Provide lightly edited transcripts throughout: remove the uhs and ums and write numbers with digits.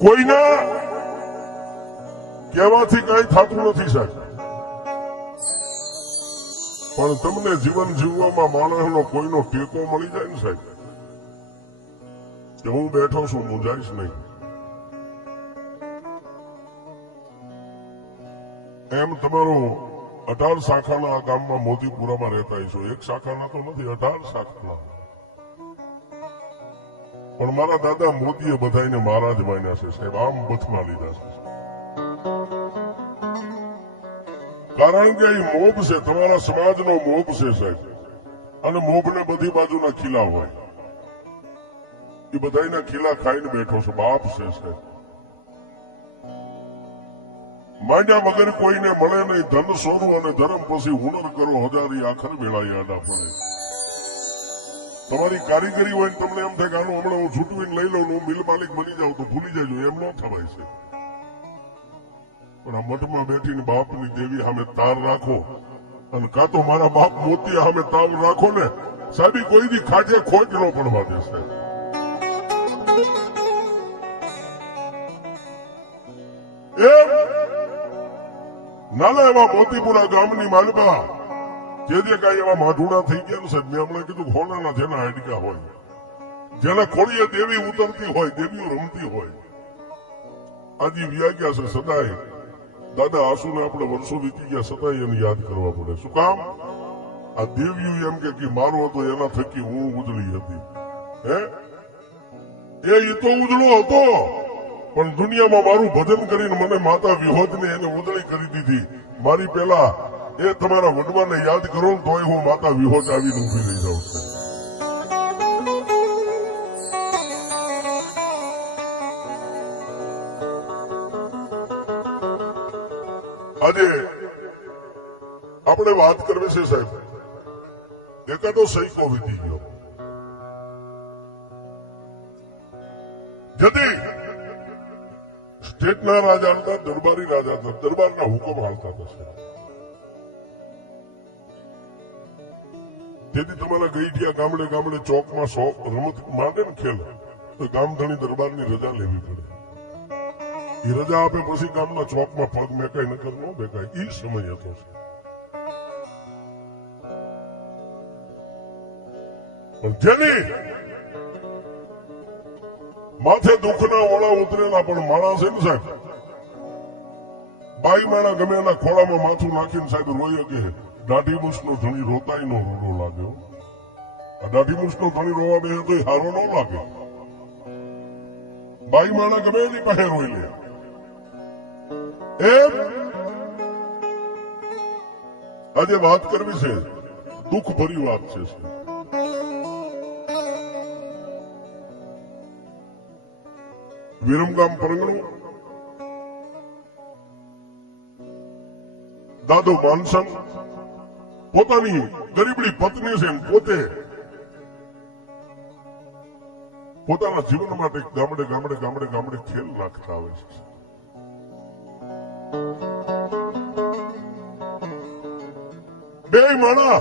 કોઈના કહેવાથી કઈ થતું નથી સાહેબ, પણ તમને જીવન જીવવામાં માણસનો કોઈનો ટેકો મળી જાય ને સાહેબ, કે હું બેઠો છું મૂંઝાઈશ નહીં. એમ તમારો 18 શાખાના આ ગામમાં મોતીપુરામાં રહેતા છો. એક શાખાના તો નથી, 18 શાખાના. પણ મારા દાદા મોદીએ બધાને મહારાજ માન્યા છે સાહેબ, આમ બથમાં લીધા છે. કારણ કે એ મોભ છે, તમારા સમાજનો મોભ છે સાહેબ, અને મોભને બધી બાજુના ખીલા હોય, એ બધાના ખીલા ખાઈને બેઠો છે. બાપ છે સાહેબ, માંડ્યા વગર કોઈને મળે નહીં. ધન સોનું અને ધર્મ પછી હુનર કરો હજારી, આખર વેળા યાદ પડે. તમારી કારીગરી હોય ને તમને એમ થાય કે આનું હમણાં હું છૂટવીને લઈ લઉં, હું મિલ માલિક બની જાઉં તો ભૂલી જાય, એમ ન થવાય છે. પણ આ મઠમાં બેઠીને બાપની દેવી સામે તાર રાખો, અને કાં તો મારા બાપ મોતી સામે તાવ રાખો ને સાહેબ, કોઈ દી ખાજે ખોટ ન પડવા દે સાહેબ. એમ નાના એવા મોતીપુરા ગામની માલબા જે કઈ એવા માઢુડા થઈ ગયા ને સાહેબ, મેં હમણાં કીધું હોનાના જેના હાડકા હોય, જેના ખોળીએ દેવી ઉતરતી હોય, દેવીઓ રમતી હોય, આજે વ્યા ગયા છે સદાય. દાદા આસુને આપણે વર્ષો વીતી ગયા છતાંય એને યાદ કરવા પડે. શું કામ? આ દેવીઓ એમ કે મારો હતો એના થકી હું ઉજળી હતી. હે એ તો ઉજળો હતો, પણ દુનિયામાં મારું ભજન કરીને મને માતા વિહોજને એને ઉજળી કરી દીધી. મારી પેલા એ તમારા વડવાને યાદ કરો ને તોય હું માતા વિહોજ આવીને ઉભી રહી જાઉં છું. આજે આપણે વાત કરવી છે સાહેબ, એકાદો સૈકો વીતી ગયો. જતી સ્ટેટના રાજા હતા, દરબારી રાજા હતા, દરબારના હુકમ હાલતા હતા. તેથી તમારા ગઈઠિયા ગામડે ગામડે ચોકમાં રમત માંડે ને ખેલ, તો ગામધણી દરબારની રજા લેવી પડે. એ રજા આપે પછી ગામના ચોકમાં પગ મેકાય નકર ન મેકાય. એ સમય હતો. પણ જેની માથે દુઃખના ઓળા ઉતરેલા પણ માણસ છે ને સાહેબ, બાઈ માણા ગમે એના ખોળામાં માથું નાખીને સાહેબ રોય કે દાઢી મૂછનો ધણી રોતાય નો રોડો લાગ્યો. આ દાઢી મૂછનો ધણી રોવા બે તો હારો ન લાગે. બાઈ માણા ગમે એની પાસે રોઈ લે. એમ આજે વાત કરવી છે, દુઃખ ભરી વાત છે. વિરમગામ પરગણું દાદો માનસંગ પોતાની ગરીબડી પત્ની છે, પોતે પોતાના જીવન માટે ગામડે ગામડે ગામડે ગામડે ખેલ નાખતા આવે છે. બે માણા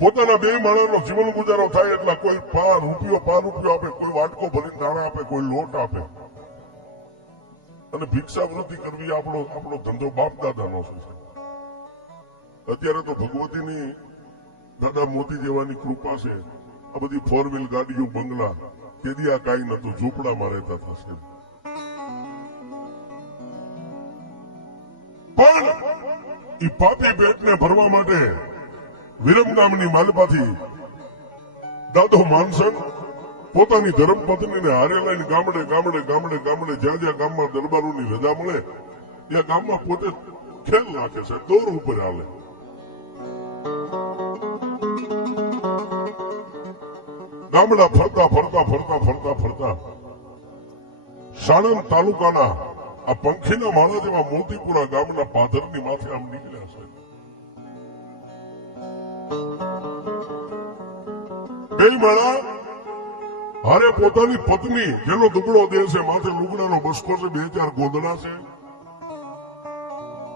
પોતાના બે માણાનો જીવન ગુજારો થાય એટલે કોઈ પા રૂપિયો આપે, કોઈ વાટકો ભરીને દાણા આપે, કોઈ લોટ આપે. અને ભિક્ષાવૃત્તિ કરવી આપણો ધંધો બાપ દાદાનો છે. અત્યારે તો ભગવતીની દાદા મોતી જેવાની કૃપા છે. આ બધી 4 વ્હીલ ગાડીઓ, બંગલા, તેથી આ કાંઈ નતું, ઝૂંપડામાં રહેતા થશે. પણ એ પાપી પેટને ભરવા માટે વિરમગામની માલપાથી દાદો માનસંગ પોતાની ધર્મપત્નીને હારે લઈને ગામડે ગામડે ગામડે ગામડે જ્યાં ગામમાં દરબારોની રજા મળે ત્યાં ગામમાં પોતે ખેલ નાખે છે, દોર ઉપર હાલે. ગામડા ફરતા ફરતા ફરતા ફરતા ફરતા સાણંદ તાલુકાના આ પંખીના માળા જેવા મોતીપુરા ગામના પાદરની માથે આમ નીકળ્યા છે. બે માળા હારે પોતાની પત્ની, જેનો દુબળો દેહ છે, માથે લુગડાનો બસકો છે, 2-4 ગોદડા છે.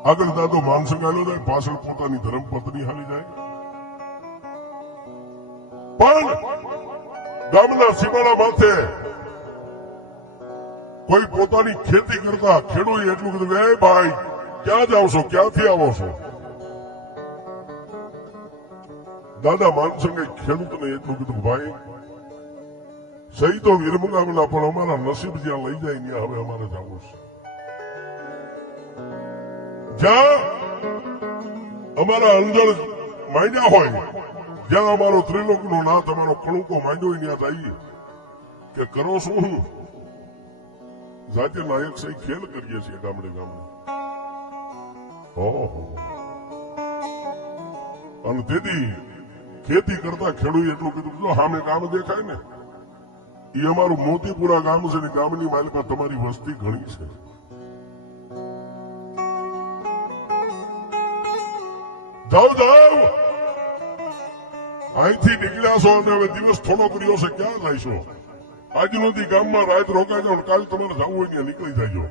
આગળ દાદો માનસંગ હાલ્યો જાય, પાછળ પોતાની ધર્મપત્ની હાલી જાય. પણ ગામના સીમાડા માથે કોઈ પોતાની ખેતી કરતા ખેડૂત એટલું કીધું એ ભાઈ ક્યાં જાવ છો, ક્યાંથી આવો છો? દાદા માનસંગે ખેડૂતને એટલું કીધું ભાઈ સહી તો વિરમગામના પણ અમારા નસીબ જ્યાં લઈ જાય ત્યાં હવે અમારે જવું છે. જ્યાં અમારા અંજળ માંડ્યા હોય, જ્યાં અમારો ત્રિલોકનો નાથ અમારો કણુકો માંડ્યો હોય ત્યાં જઈએ કે કરો શું હું જાતે નાયક સહી ખેલ કરીએ છીએ ગામડે ગામડે. ઓહો અને તેથી ખેતી કરતા ખેડૂત એટલું કીધું જો સામે ગામ દેખાય ને એ અમારું મોતીપુરા ગામ છે ને ગામની માલિકા તમારી વસ્તી ઘણી છે. જાઓ જાઓ અહીંથી નીકળ્યા છો અને હવે દિવસ થોડો કર્યો છે, ક્યાં જઈશો? આજનો દી ગામમાં રાત રોકાઈ જાઓ, કાલ તમારે જવું હોય ત્યાં નીકળી જાયજો.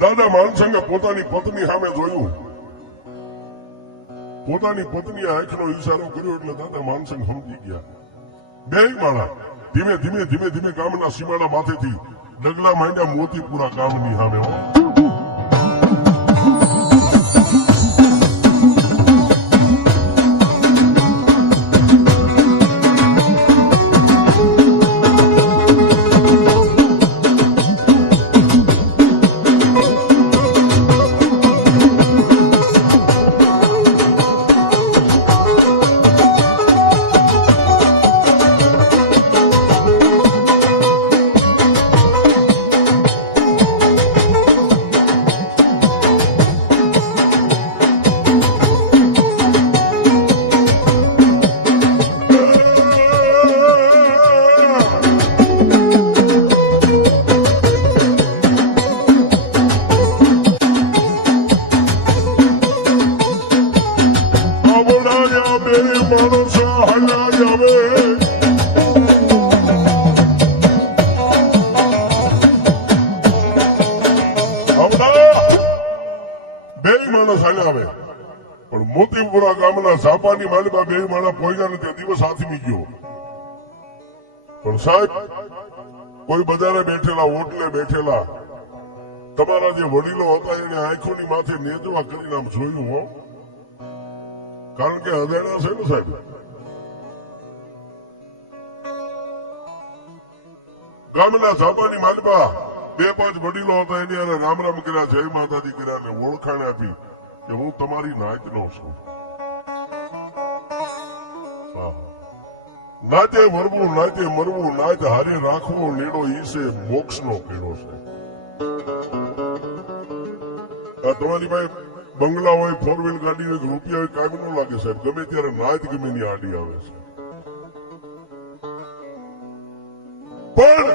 દાદા માનસંગે પોતાની પત્ની સામે જોયું, પોતાની પત્ની આંખનો ઈશારો કર્યો એટલે દાદા માનસંગ સમજી ગયા. બે માળા ધીમે ધીમે ધીમે ધીમે ગામના સીમાડા માથેથી ડગલા માંડ્યા મોતીપુરા ગામની સામે. મોતીપુરા ગામના ઝાપાની માલિકા બે માણા પોઈગા ને તે દિવસ હાથમી ગયો. પણ સાહેબ કોઈ બજારે બેઠેલા, ઓટલે બેઠેલા તમારા જે વડીલો હતા એને આંખોની માથે નેજવા કરીને આમ જોયું હો, કારણ કે અજાણ્યા છે ને સાહેબ. ગામના ઝાપાની માલિકા બે પાંચ વડીલો હતા એની અને રામ રામ કર્યા, જય માતાજી કર્યા ને ઓળખાણ આપી કે હું તમારી નાતનો છું. નાતે વરવું, નાતે મરવું, નાત હારે રાખવો લેડો ઈસે મોક્ષનો કેળો છે. તમારી પાસે બંગલા હોય, ફોર વ્હીલ ગાડી હોય, રૂપિયા હોય, કામ ન લાગે સાહેબ. ગમે ત્યારે નાત ગમે ની આડી આવે છે. પણ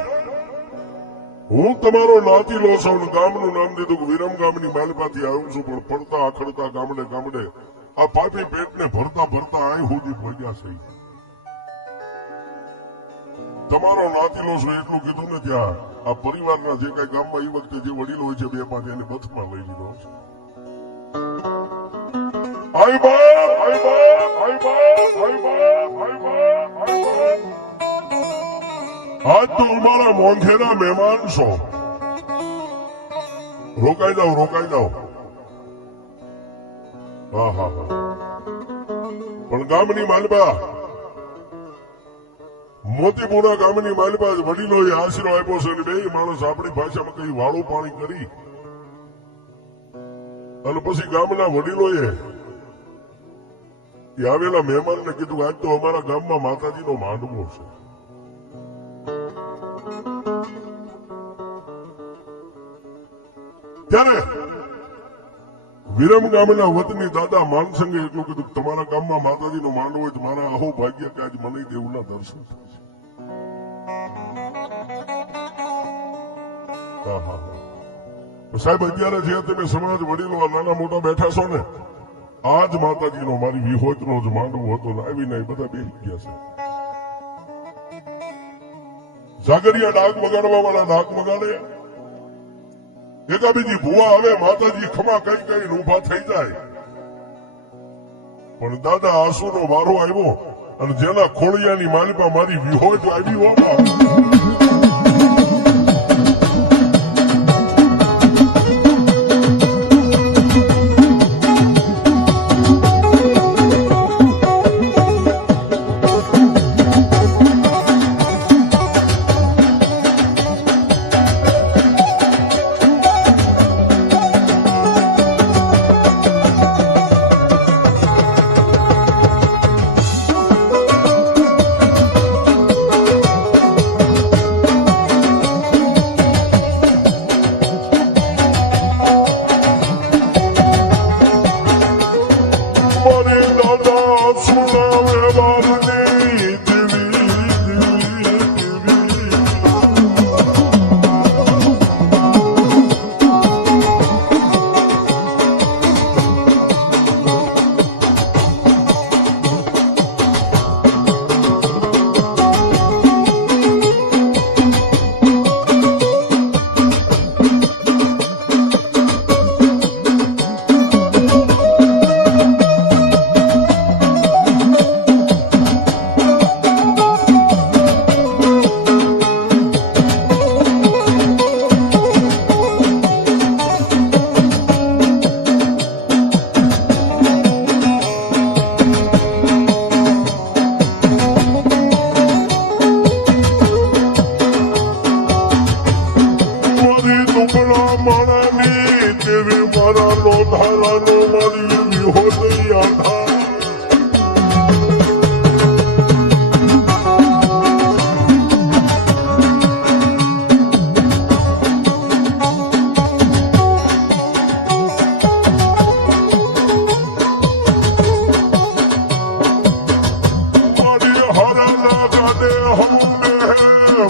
હું તમારો નાતી લો છું, ગામનું નામ દીધું વિરમ ગામની માલપાથી આવ્યું છું, પણ પડતા આખડતા ગામડે ગામડે આ પાપી પેટને ભરતા ભરતા અહીં સુધી પહોંચ્યા છે. તમારો નાતી લો છું એટલું કીધું ને ત્યાં આ પરિવારના જે કઈ ગામમાં એ વખતે જે વડીલો હોય છે બે પાંચ એને બથમાં લઈ લીધો છે. આઈ બાપ, આઈ બાપ, આઈ બાપ, આઈ બાપ, આઈ બાપ, આઈ બાપ. આજ તો અમારા મોંઘેરા મહેમાન છો. રોકાઈ જાઓ, રોકાઈ જાઓ. હા હા હા. પણ ગામની માલબા, મોતીપુરા ગામની માલબા વડીલોએ આશરો આપ્યો છે. બે માણસ આપણી ભાષામાં કઈ વાળું પાણી કરી અને પછી ગામના વડીલોએ આવેલા મહેમાનને કીધું આજ તો અમારા ગામમાં માતાજીનો માંડવો છે. ત્યારે વિરમ ગામના વતની દાદા માનસંગે એટલું કીધું તમારા ગામમાં માતાજીનો માંડવો હોય તો મારા આહો ભાગ્ય કે આજ મને દેવના દર્શન થાય છે. સાહેબ અત્યારે જે તમે સમાજ વડીલો નાના મોટા બેઠા છો ને, આજ માતાજીનો મારી વિહોતનો જ માંડવો હતો ને આવીને બધા બેસી ગયા છે. જાગરિયા ડાક વગાડવા વાળા ડાક વગાડે, એકાબીજી ભુવા હવે માતાજી ખમા કઈ કઈ ઉભા થઈ જાય. પણ દાદા આંસુનો વારો આવ્યો અને જેના ખોળિયાની માલિકા મારી વિહોત આવી હો નો ધારાનો મારી વિહોદઈ આધાર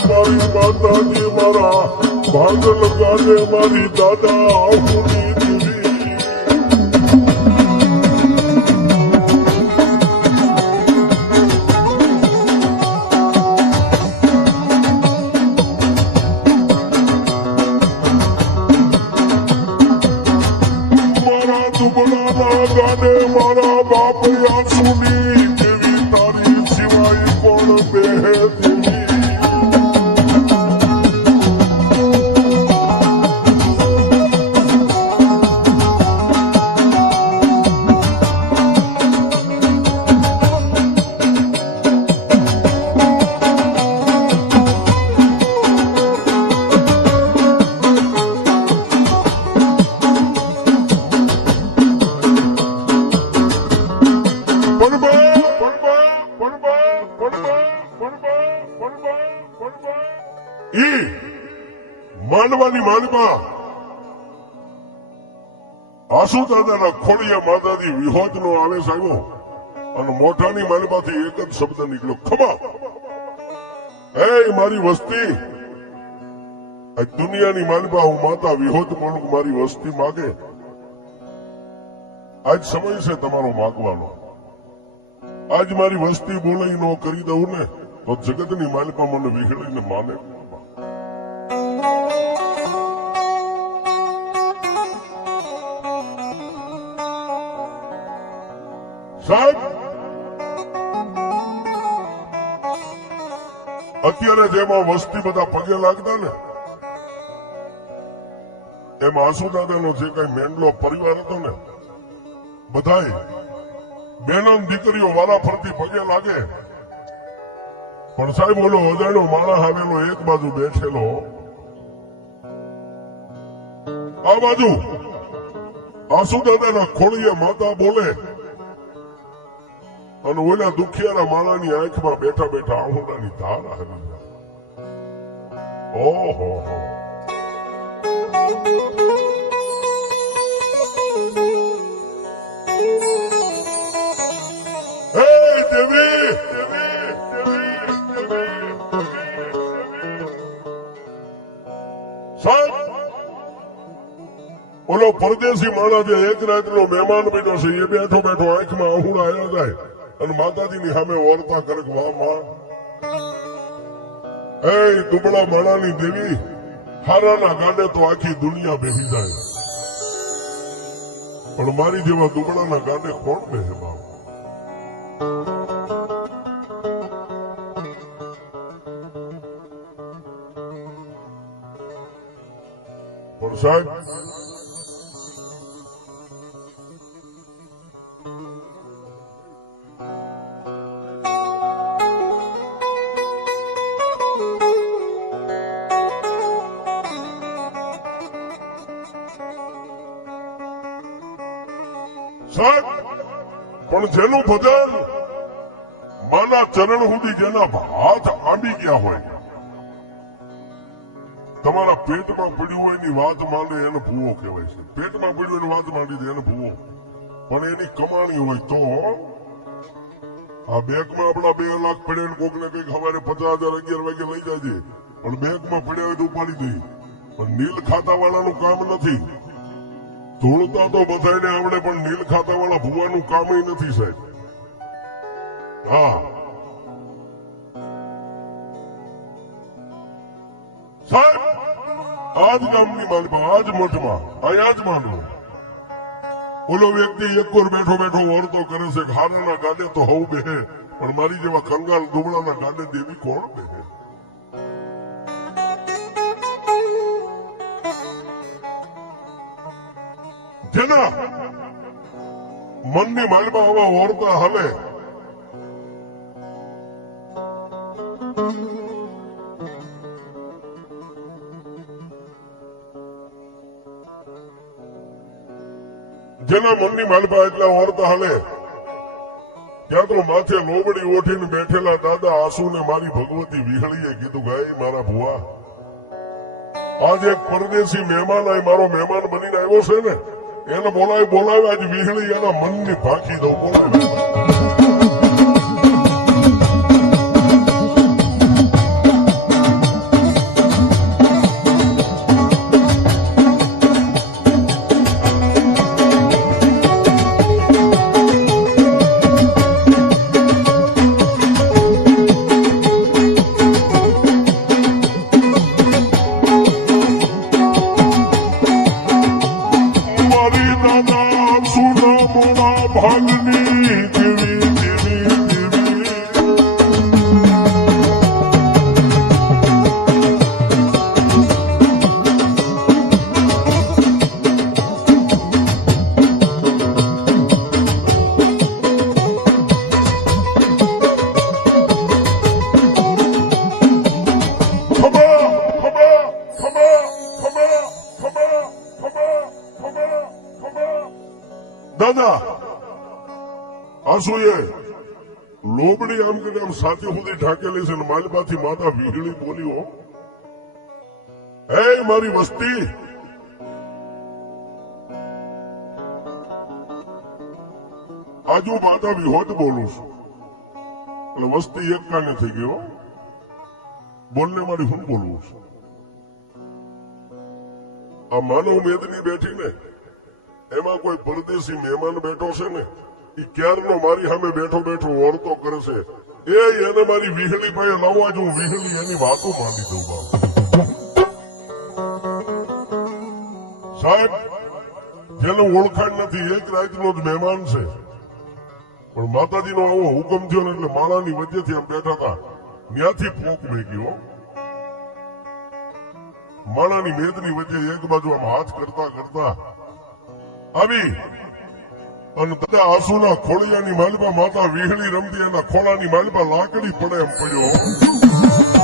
મારી માતાજી મારા ભાગલ ગાને મારી દાદા આહુની દીવી મારા દુબળાના ગાને મારા બાપ આસુની દેવી તારી સિવાય કોણ બેહે દેવી માનવાની માનમાં આસુ દાદાના ખોડિયા માતાજી વિહોદ નો આવેશ આવ્યો અને મોઢાની માલમાંથી એક જ શબ્દ નીકળ્યો ખમા એ મારી વસ્તી આ દુનિયાની માલમાં હું માતા વિહોદ માનું મારી વસ્તી માગે આજ સમય છે તમારો માગવાનો આજ મારી વસ્તી બોલાઈ ન કરી દઉં ને તો જગતની માલિકા મને વિખેડીને માને સાહેબ અત્યારે જેમાં વસ્તી બધા પગે લાગતા ને એમાં આસુ દાદાનો જે કઈ મેંડલો પરિવાર હતો ને બધાય બહેનો દીકરીઓ વાલા ફરતી પગે લાગે પણ સાહેબ ઓલો અજાણ્યો માણસ આવેલો એક બાજુ બેઠેલો આ બાજુ આસુ દાદાના ખોળીએ માતા બોલે અને ઓલા દુખિયાના માણાની આંખમાં બેઠા બેઠા આહુડાની ધાર આવી ઓહો ઓલો પરદેશી માણસ જે એક રાતનો મહેમાન બન્યો છે એ બેઠો બેઠો આંખમાં આહુડા આવ્યા જાય અને માતાજીની સામે વર્તા કરે વાહ માં એ દુબળા માણાની દેવી હારાના ગાંડે તો આખી દુનિયા બેસી જાય પણ મારી જેવા દુબળાના ગાંડે કોણ બેસે બાપ પણ સાહેબ પણ જેનું ભજન માના ચરણ સુધી જેના હાથ આંબી ગયા હોય તમારા પેટમાં પડ્યું હોય એની વાત માંડે એને ભૂવો કહેવાય છે પેટમાં પડ્યું એની વાત માંડી દે એને ભૂવો પણ એની કમાણી હોય તો આ બેંકમાં આપણા 2 લાખ પડ્યા કોકને કઈક સવારે 50,000 11 વાગે લઈ જાય પણ બેંકમાં પડ્યા હોય તો ઉપાડી દે પણ નીલ ખાતા વાળાનું કામ નથી ધૂળતા તો બધાને આવડે પણ નીલ ખાતા વાળા ભૂવાનું કામ નથી સાહેબ હા સાહેબ આજ ગામની માલિકા આજ મઠમાં અહીંયા જ માંડવો ઓલો વ્યક્તિ એકવાર બેઠો બેઠો વર્તો કરે છે હારાના ગાડે તો હવ બેહે પણ મારી જેવા કંગાલ દુબળાના ગાડે દેવી કોણ બેહે જેના મનની માલિકા આવા વર્તા હાલે જેના મનની માલપા એટલા ઓરતા હાલે ત્યાં તો માથે લોબડી ઓઠીને બેઠેલા દાદા આસુને મારી ભગવતી વિહળીએ કીધું ગાય મારા ભુવા આજ એક પરદેશી મહેમાન મારો મહેમાન બનીને આવ્યો છે ને એને બોલાવે આજ વિહળી એના મનની ભાખી દઉં બોલાવે દાદા આસુએ લોબડી આમ કરીને આમ સાથી સુધી ઢાકેલી છે માલપાથી માતા વીહળી બોલ્યો હે મારી વસ્તી આજુ માતા વિહોત બોલું છું એટલે વસ્તી એક કાને થઈ ગયો બોલને મારી હું બોલવું છું આ માનવ મેદની બેઠી ને એમાં કોઈ પરદેશી મહેમાન બેઠો છે ને એ ક્યારનો મારી સામે બેઠો બેઠો ઓરતો કરે છે એને મારી વિહળી પાસે લાવવા જ હું વિહળી એની વાતો માંડી દઉં બાપ સાહેબ જેને ઓળખાણ નથી એક રાતનો જ મહેમાન છે પણ માતાજીનો આવો હુકમ થયો ને એટલે માળાની વચ્ચેથી આમ બેઠા હતા ત્યાંથી ફોક મેગ્યો માળાની મેદની વચ્ચે એક બાજુ આમ હાથ કરતા કરતા આવી અને દાદા આસુના ખોળિયાની માલપા માતા વીહળી રમતી એના ખોળાની માલપા લાકડી પડે એમ પડ્યો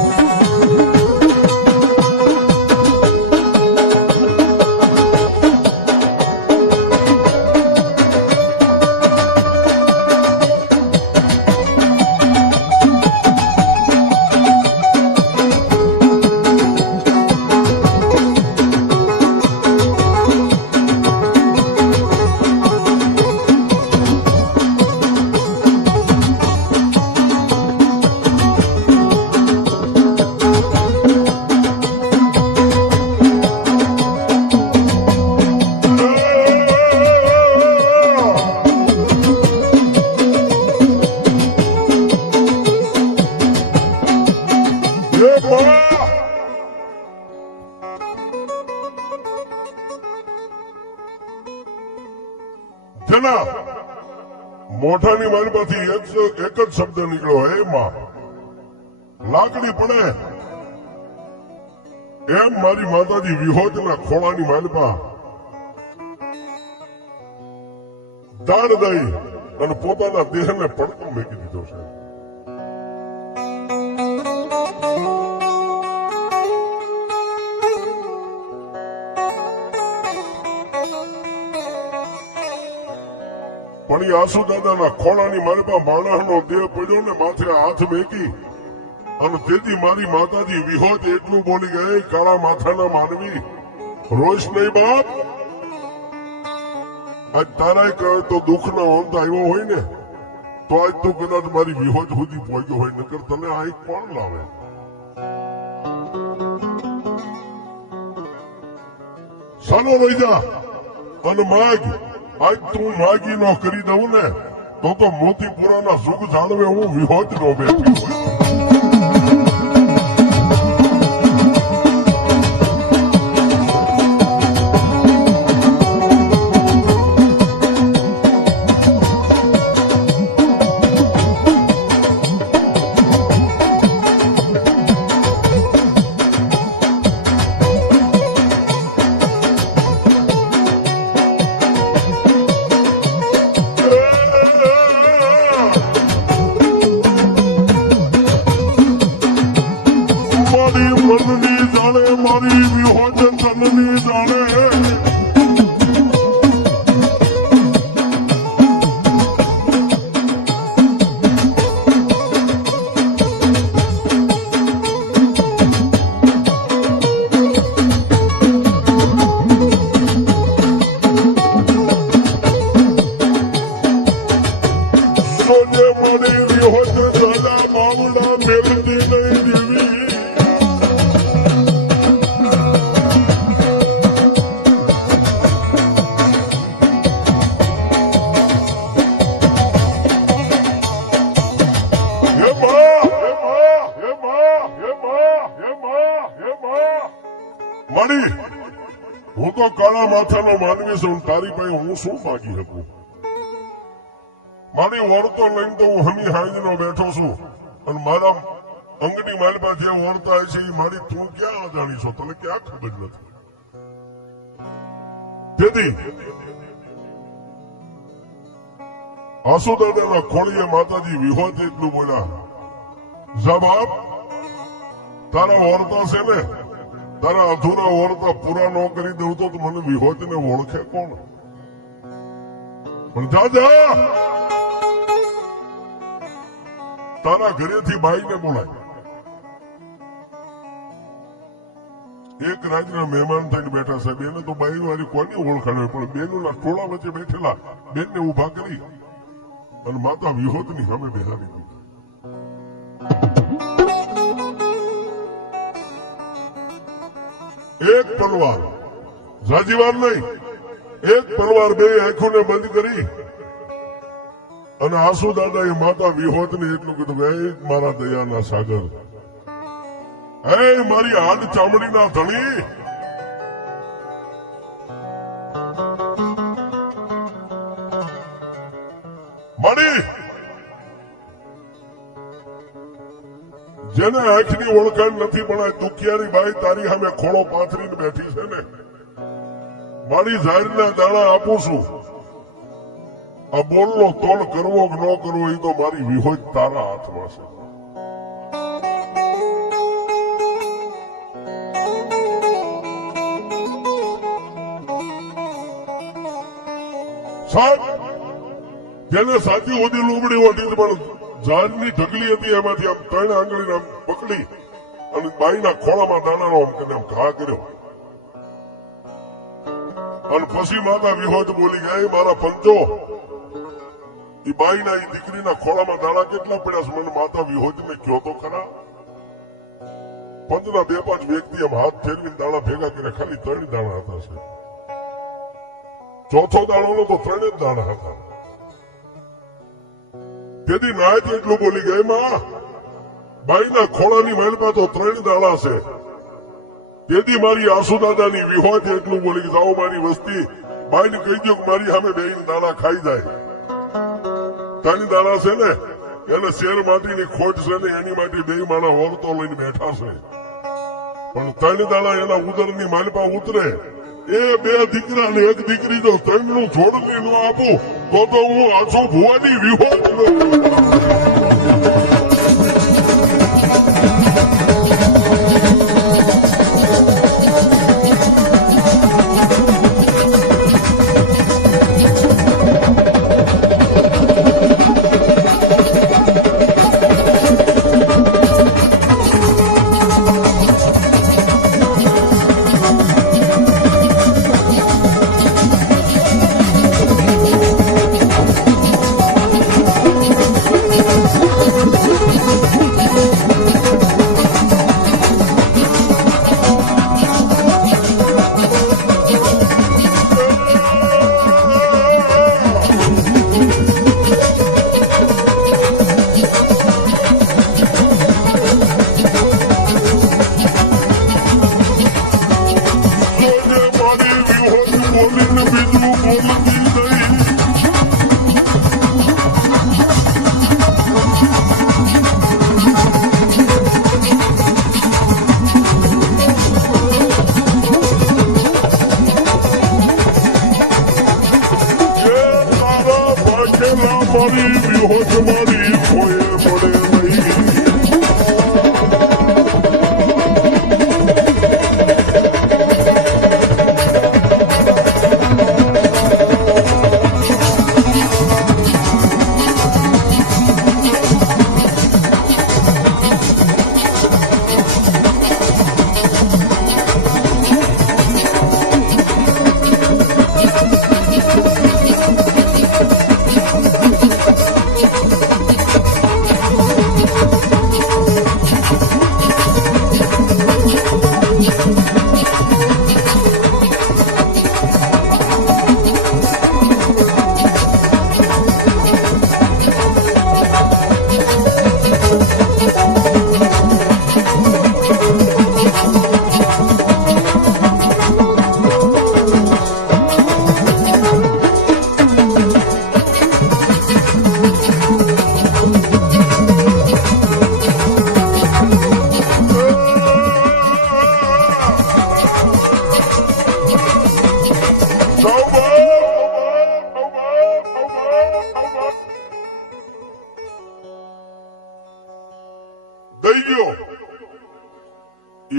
મોઢાની માલપાથી એક જ શબ્દ નીકળ્યો હે માં લાકડી પડે એમ મારી માતાજી વિહોજના ખોળાની માલપા દાણ દઈ અને પોતાના દેહને પડતો મેકી દીધો છે પણ એ આસુ દાદાના ખોળાની માલપા માણસનો દેહ પડ્યો ને માથે હાથ મેકી અને તેથી મારી માતાજી વિહોજ એટલું બોલી ગઈ કાળા માથાના માનવી રોઈશ નહીં બાપ આજ તારાય કહે તો દુઃખનો અંત આવ્યો હોય ને તો આજ તો કદાચ મારી વિહોજ સુધી પહોંચ્યો હોય નકર તને આ એક કોણ લાવે સાનો રહી જા અને માગ આજ તું માગી નો કરી દઉં ને તો મોતીપુરાના સુખ જાળવે હું વિહોજ નો બેઠી હોય મારી હું તો કાળા માથાનો માનવી છું તારી પાસે હું શું માગી શકું મારી ઓરતો લઈને તો હું હમી હાંજનો બેઠો છું અને મારા અંગની માલપા જે ઓરતા છે એ મારી તું ક્યાં અજાણી છો તને ક્યાં ખબર નથી તેથી આસુદાદાના ખોળીએ માતાજી વિહોત એટલું બોલ્યા જવાબ તારા ઓરતા છે ને તારા અધૂરા ઓરતા પૂરા ન કરી દઉં તો મને વિહોત ને ઓળખે કોણ પણ દાદા તારા ઘરેથી બાઈને બોલાય એક રાજના મહેમાન થઈને બેઠા છે બેને તો બાઈ વાળી કોની ઓળખાણ હોય પણ બેનોના ટોળા વચ્ચે બેઠેલા બેનને ઉભા કરી અને માતા વિહોતની સામે બેહારી દીધી એક તલવાર જાજીવાર નહીં એક તલવાર બે આંખોને બંધ કરી અને આસુ દાદા એ માતા વિહોતને એટલું કીધું કે એ મારા દયાના સાગર હે મારી હાડ ચામડીના ધણી મારી જેને આંખની ઓળખાણ નથી પણ આ દુખિયારી બાઈ તારી સામે ખોળો પાથરીને બેઠી છે ને મારી જાહેરના દાણા આપું છું આ બોલનો તોલ કરવો કે ન કરવો એ તો મારી વિહોત તારા હાથમાં છે સાહેબ જેને સાચી ઓછી લુગડી ઓઢી પણ જાનની ઢગલી હતી એમાંથી આમ ત્રણ આંગળી આમ પકડી અને બાઈના ખોળામાં દાણાનો આમ કરીને આમ ઘા કર્યો અને પછી માતા વિહોત બોલી ગયા મારા પંચો એ બાઈના એ દીકરીના ખોળામાં દાણા કેટલા પડ્યા છે મને માતા વિહોત ને કયો તો ખરા પંચના બે પાંચ વ્યક્તિ આમ હાથ ફેરવીને દાણા ભેગા કર્યા ખાલી ત્રણ દાણા હતા છે ચોથો દાણો તો ત્રણે જ દાણા હતા તેથી નાયક એટલું બોલી ગઈ માં બાઈના ખોળાની મહેલમાં તો ત્રણ દાણા છે તેથી મારી આસુદાદાની વિહોત એટલું બોલી કે જાઓ મારી વસ્તી બાઈને કહી દો કે મારી સામે બેન દાણા ખાઈ જાય ત્રણ દાણા છે ને એને શેર માટીની ખોટ છે ને એની માટે બે માણા ઓરતો લઈને બેઠા છે પણ ત્રણ દાણા એના ઉદરની માલપા ઉતરે એ બે દીકરા ને એક દીકરી જો ત્રણ નું છોડને ન આપું તો હું આછો ભુવાની વિહોત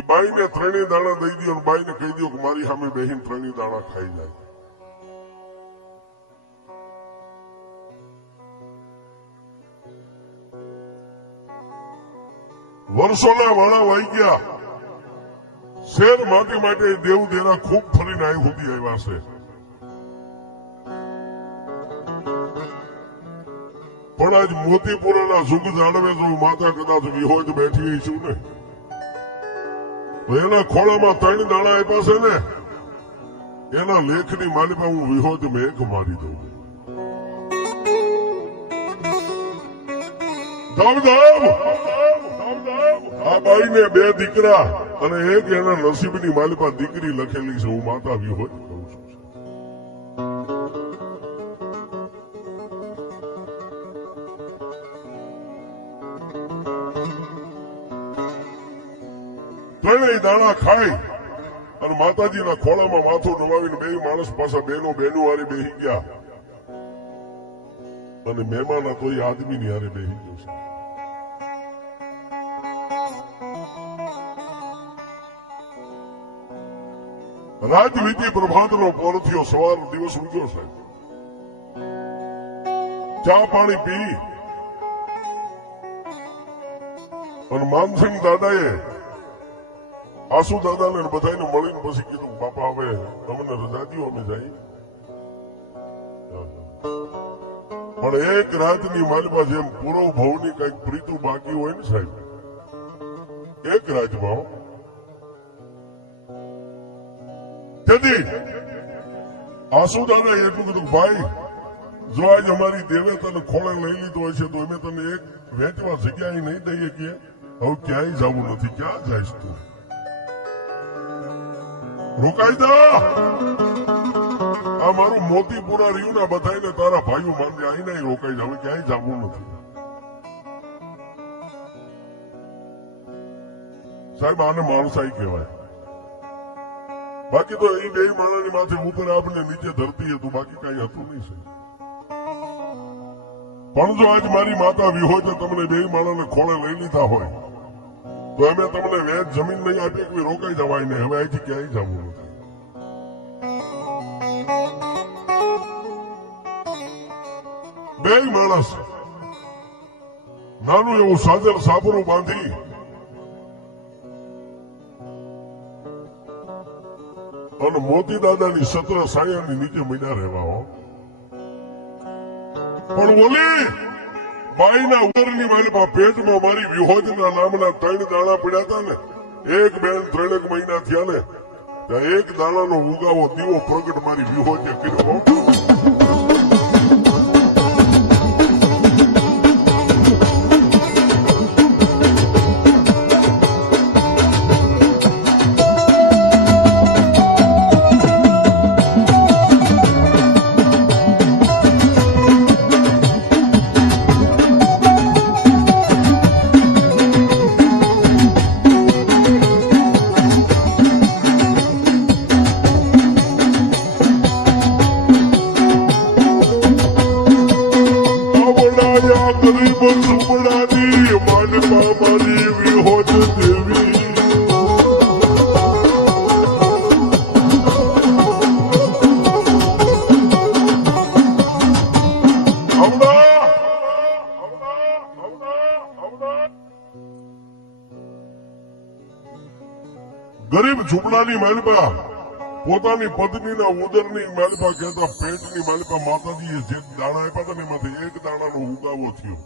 બાઈને ત્રણેય દાણા દઈ દો અને બાઈને કહી દો કે મારી સામે બેહીને ત્રણેય દાણા ખાઈ જાય. વર્ષોના વાળા વાઈ ગયા. શેર માટે દેવ દેરા ખૂબ ફરીને અહીં સુધી આવ્યા છે. પણ આજ મોતીપુરાના સુખ જાણવે જો માતા કદાચ વિહોજ બેઠી છું ને તો એના ખોળામાં ત્રણ દાણા આપ્યા છે ને એના લેખની માલિકા હું વિહોજ મેઘ મારી દઉં. આ બાઈને બે દીકરા અને એક એના નસીબની માલિકા દીકરી લખેલી છે. હું માતા વિહોજ કહું છું. ત્રણેય દાણા ખાઈ અને માતાજીના ખોળામાં માથું નવાવીને બે માણસ પાછા બેનો હારે બેહી ગયા અને મહેમાન હતો એ આદમીની હારે બેહી ગયો છે. રાત વીતી પ્રભાતનો પોર થયો. સવાર દિવસ ઉગ્યો છે. ચા પાણી પી અને માનસિંહ દાદાએ આસુ દાદાને બધાને મળીને પછી કીધું બાપા હવે તમને રજા દો અમે જઈએ. પણ એક રાતની માલિકા જેમ પૂરો ભવની કઈક પ્રીતું બાકી હોય ને સાહેબ એક રાતમાં તેથી આસુ દાદા એટલું કીધું ભાઈ જો આજ અમારી દેવે તને ખોળે લઈ લીધો હોય છે તો અમે તને એક વેચવા જગ્યાએ નહીં દઈએ કે હવે ક્યાંય જવું નથી. ક્યાં જઈશ તું? રોકાઈ દા. આ મારું મોતીપુરા રહ્યું ને બધાને તારા ભાઈઓ માનજે આઈને રોકાઈ જાવ. ક્યાંય જવું નથી સાહેબ. આને માણસાઈ કહેવાય. બાકી તો એ બે માણસની માથે ઉપર આપણે નીચે ધરતી હતું બાકી કઈ હતું નહીં સાહેબ. પણ જો આજ મારી માતા વિહોજ તમને બે માણસને ખોળે લઈ લીધા હોય તો અમે તમને વેચ જમીન નહીં આપીએ કે રોકાઈ જવાય નહીં. હવે અહીંથી ક્યાંય જવું નથી. બે માણસ નાનું એવું સાજર સાબરું બાંધી અને મોતી દાદાની સત્ર સાયાની નીચે મહિના રહેવા હો. પણ ઓલી બાઈના ઉદરની માલિકા પેટમાં મારી વિહોજના નામના ત્રણ દાણા પડ્યા હતા ને એક બેન 3 મહિના થયા ને ત્યાં એક દાણાનો ઉગાવો દીવો પ્રગટ મારી વિહોજે કર્યો. ગરીબ ઝૂંપડાની માલિકા પોતાની પત્નીના ઉદરની માલિકા કહેતા પેટની માલિકા માતાજીએ જે દાણા આપ્યા હતા ને એમાંથી એક દાણાનો ઉગાવો થયો.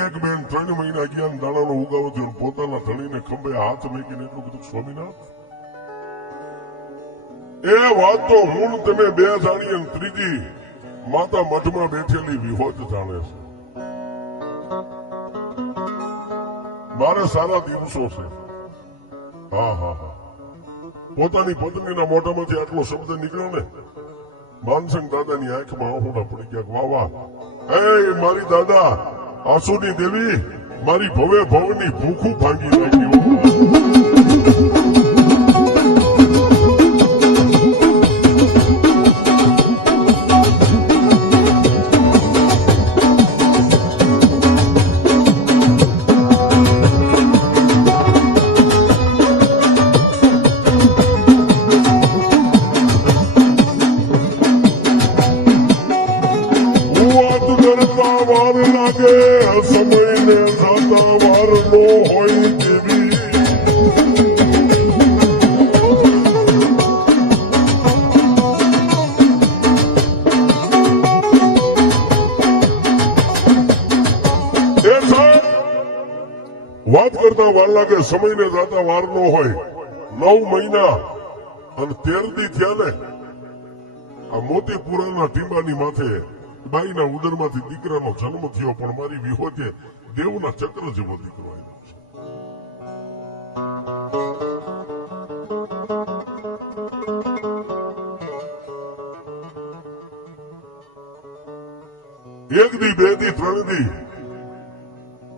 એક બેન 3 મહિના ગયા દાણાનો ઉગાવો થયો. પોતાના ધણીને ખંભે હાથ મૂકીને એટલું કીધું સ્વામિનાથ એ વાત તો હું તમે બે જાણીએ ત્રીજી માતા મઠમાં બેઠેલી વિહોજ જાણે છે. મારે સારા દિવસો છે. હા હા હા પોતાની પત્નીના મોઢામાંથી આટલો શબ્દ નીકળ્યો ને માનસિંહ દાદાની આંખમાં આંસુડા પડી ગયા. વાહ વાહ એ મારી દાદા આંસુની દેવી મારી ભવે ભવની ભૂખું ભાંગી નાખ્યું. વાત કરતા વાર લાગે, સમયને જાતા વાર ન હોય. 9 મહિના અને 13 દી થયા ને આ મોતીપુરાના ટીંબાની માથે બાઈના ઉદરમાંથી દીકરાનો જન્મ થયો, પણ મારી વિહોતે દેવના ચક્ર જેવો દીકરો આવ્યો છે. 1 દી 2 દી 3 દી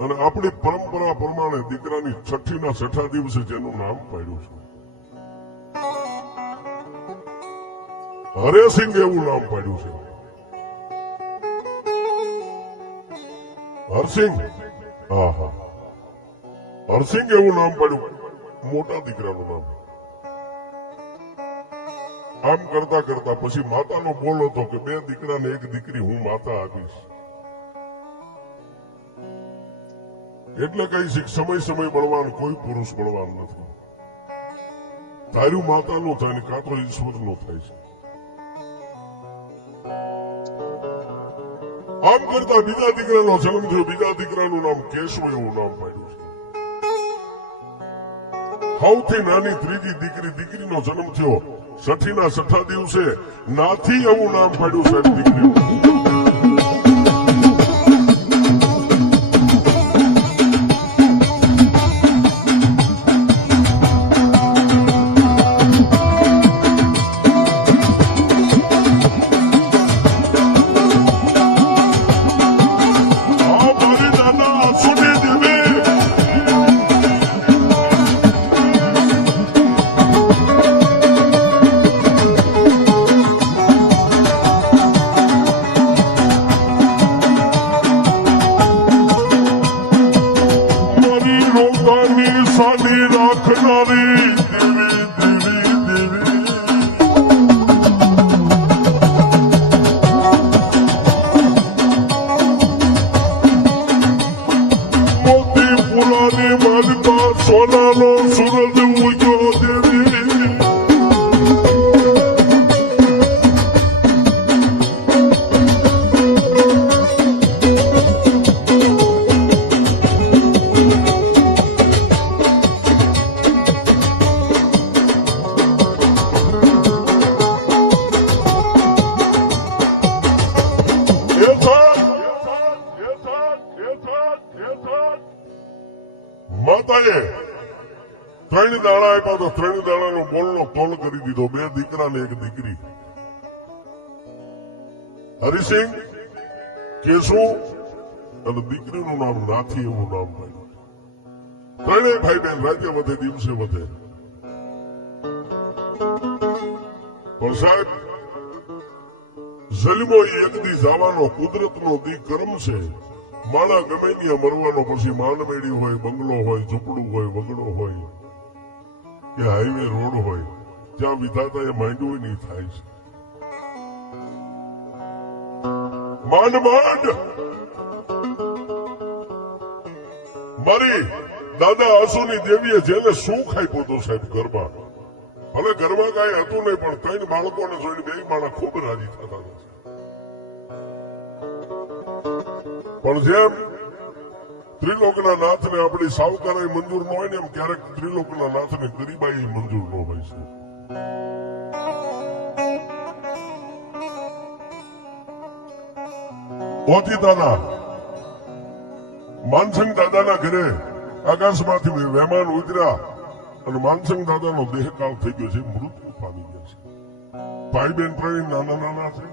અને આપણી પરંપરા પ્રમાણે દીકરાની છઠ્ઠીના છઠ્ઠા દિવસે જેનું નામ પાડ્યું છે હરેસિંહ, એવું નામ પાડ્યું છે. હરસિંહ, હા, હરસિંહ એવું નામ પાડ્યું, મોટા દીકરાનું નામ. આમ કરતા કરતા પછી માતાનો બોલ હતો કે 2 દીકરા ને 1 દીકરી હું માતા આપીશ. એટલે કઈ સમય બળવાન કોઈ પુરુષ બળવાન નથી. તારું માતાનું થાય ને કાં તો ઈશ્વરનું થાય છે. આમ કરતા બીજા દીકરાનો જન્મ થયો. બીજા દીકરાનું નામ કેશવ એવું નામ પાડ્યું છે. સૌથી નાની ત્રીજી દીકરીનો જન્મ થયો. છઠ્ઠીના છઠ્ઠા દિવસે નાથી એવું નામ પાડ્યું સાહેબ દીકરીનું. સોનાનો સૂરજ ઉગ્યો દેવી, માતાએ 3 દાણા આપ્યા તો 3 દાણાનો બોલનો તોલ કરી દીધો. 2 દીકરા ને 1 દીકરી. હરિસિંહ, કેશુ અને દીકરીનું નામ નાથી એવું નામ પાડ્યું. 3 ભાઈ બહેન રાજ્ય વધે, દિવસે વધે. પણ સાહેબ, જન્મો 1 દી જવાનો કુદરતનો દી કર્મ છે. માણા ગમે ત્યાં મરવાનો, પછી માનમેડી હોય, બંગલો હોય, ઝૂંપડું હોય, વગડો હોય કે હાઈવે રોડ હોય, જ્યાં વિધાતા એ માંડવું નહીં થાય છે. માંડ મારી દાદા આસુની દેવીએ જેને સુખ આપ્યું હતું સાહેબ ઘરમાં. હવે ઘરમાં કઈ હતું નહીં, પણ 3 બાળકોને જોઈને 2 માણસ ખૂબ રાજી થતા હતા. પણ જેમ ત્રિલોકના નાથને આપણી સાવકારાઈ મંજૂર ન હોય ને, એમ ક્યારેક ત્રિલોકના નાથને ગરીબાઈ મંજૂર ન હોય છે. ઓચિતાના માનસિંહ દાદાના ઘરે આકાશમાંથી મહેમાન ઉતર્યા અને માનસિંહ દાદાનો દેહકાળ થઈ ગયો છે, મૃત્યુ પામી ગયા છે. ભાઈ બહેન 3 નાના છે.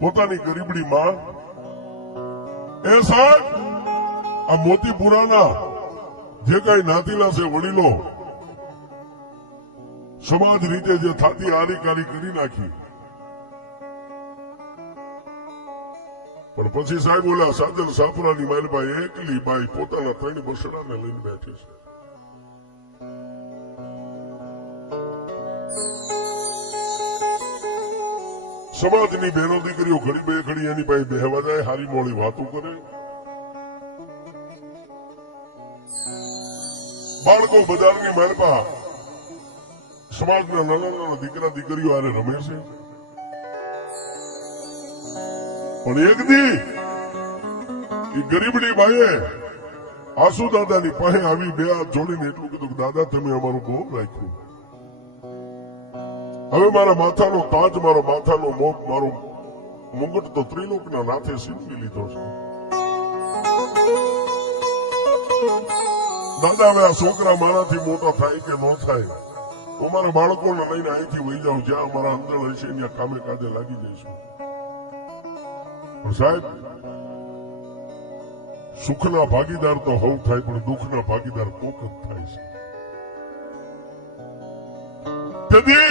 પોતાની ગરીબડી માં એ સાહેબ, આ મોતીપુરાના જે કઈ નાતીલા છે વડીલો, સમાજ રીતે જે થાતી આરીકારી કરી નાખી. પણ પછી સાહેબ ઓલા સાજન સાપરાની માલભાઈ એકલી બાઈ પોતાના 3 બસડાને લઈને બેઠી છે. સમાજની બહેનો દીકરીઓ ઘડી બે ઘડી એની પાસે બેહવા જાય, હારી મોળી વાતો કરે. બાળકો બજારની માલપા સમાજના નાના દીકરા દીકરીઓ આરે રમે છે. પણ એક દી એ ગરીબડી બાઈએ આસુ દાદાની પાસે આવી બે હાથ જોડીને એટલું કીધું કે દાદા તમે અમારું બહુ રાખ્યું. હવે મારા માથાનો તાજ, મારો માથાનો મોગ, મારો મુગટ તો ત્રિલોકના નાથે સીનવી લીધો છે. દાદા હવે આ છોકરા મારાથી મોટા થાય કે ન થાય, હું મારા બાળકોને લઈને અહીંથી વહી જાઉં, જ્યાં અમારા અંદર હશે ત્યાં કામે કાજે લાગી જઈશું. પણ સાહેબ, સુખના ભાગીદાર તો હવ થાય, પણ દુઃખના ભાગીદાર કોક જ થાય છે. તેથી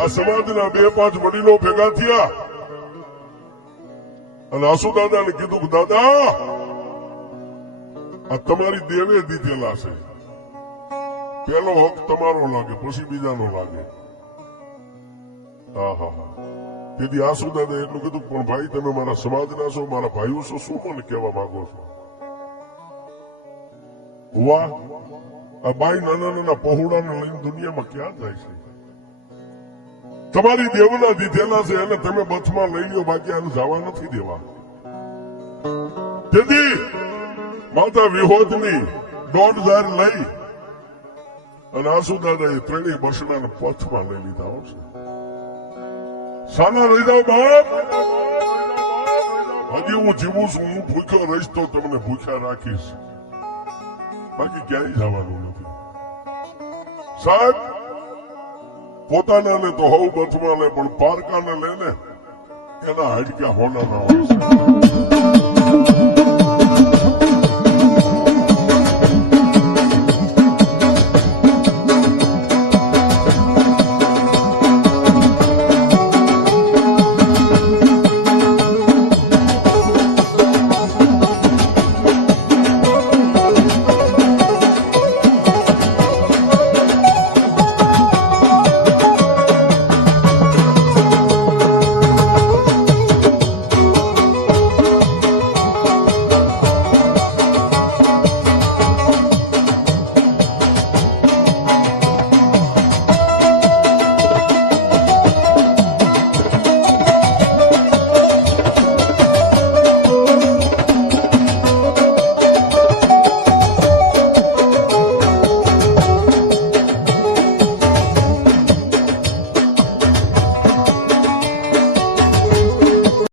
આ સમાજના 2-5 વડીલો ભેગા થયા અને આસુ દાદાને કીધું કે દાદા આ તમારી દેવે દીધેલા છે, પેલો હક તમારો લાગે પછી બીજાનો લાગે. તેથી આસુ દાદા એટલું કીધું પણ ભાઈ તમે મારા સમાજના છો, મારા ભાઈઓ છો, શું મને કહેવા માંગો છો? વાહ, આ બાઈ નાના નાના પહોળાને લઈને દુનિયામાં ક્યાં જાય છે? તમારી દેવના દીધેલા છે એને તમે બથમાં લઈ લ્યો, બાકી આને જવા નથી દેવા. તેથી માતા વિહોદની 1.5 લઈ અને આસુ દાદાએ 3 બસડાને પથમાં લઈ લીધા હશે. સાના રહી જાઓ બાપ, હજી હું જીવું છું, હું ભૂખ્યો રહીશ તો તમને ભૂખ્યા રાખીશ, બાકી ક્યાંય જવાનું નથી. સાહેબ, પોતાના તો હવ બથમાં લે, પણ પારકાને લે ને એના હાડકા હોનાના હોય છે.